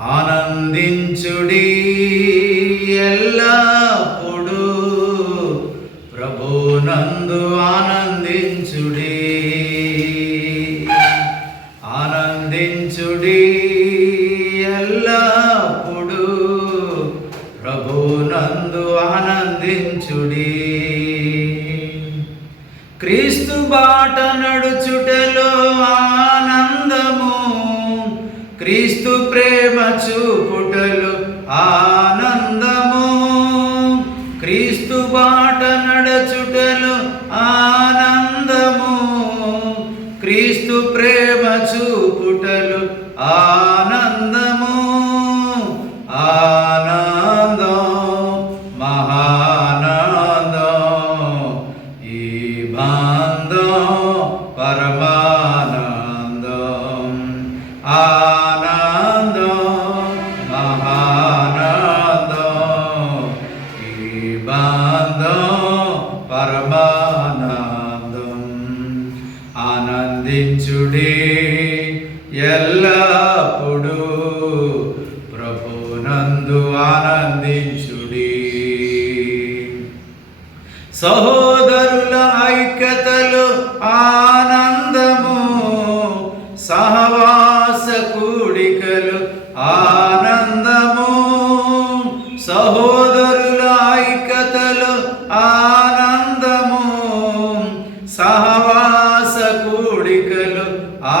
ఆనందించుడి ఎల్లప్పుడు. ప్రభునందు ఆనందించుడి. ఆనందించుడి ఎల్లప్పుడు. ప్రభునందు ఆనందించుడి. క్రీస్తు బాట నడు ప్రేమ చూపుటలు ఆనందము. క్రీస్తు బాట నడచుటలు ఆనందము. క్రీస్తు ప్రేమ చూపుటలు ఆనందము. ఆనందం మహానందం ఈ బంధం పరమానందం. ఆ ఆనందించుడి సహోదరుల ఐక్యతలు ఆనందము సహవాస కూడికలు ఆనందము. సహోదరుల ఐక్యతలు ఆనందము సహవాస కూడికలు ఆ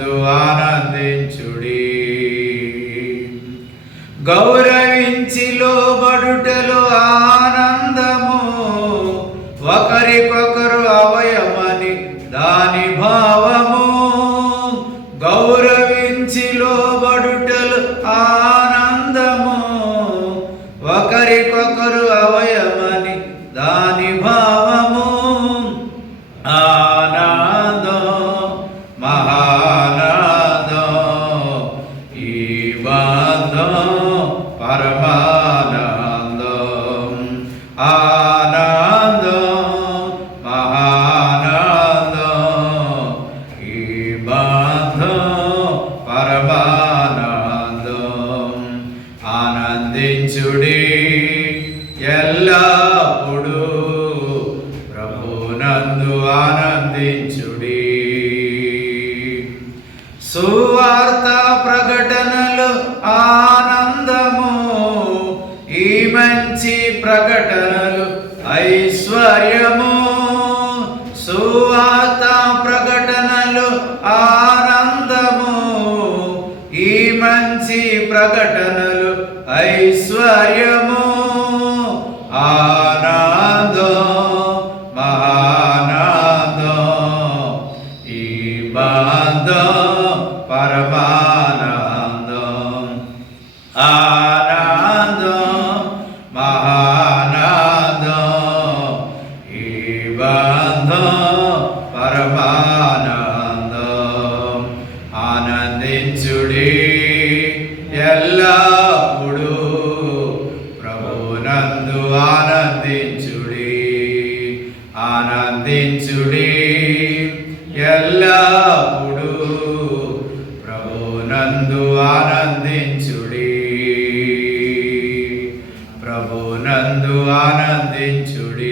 గౌరవించి లోబడుటలు ఆనందము. ఒకరికొకరు అవయమని దాని భావము. ఆనందం మహానాదో ఈ బాధం. ఆనందించుడి ఎల్లప్పుడు. ప్రభునందు ఆనందించుడి. సువార్త ప్రకటనలు ఆనందము. ఈ మంచి ప్రకటనలు ఐశ్వర్యము. సువార్త ప్రకటనలు ఆనందము. ఈ మంచి ప్రకటన పరమానందం ఆనందం మహానందం ఈ బంధం పరమానందం ఆనందించుడి ఎల్లప్పుడు ప్రభునందు ఆనందించుడి ఆనందించుడి ఎల్లా ప్రభునందు ఆనందించుడి. ప్రభునందు ఆనందించుడి.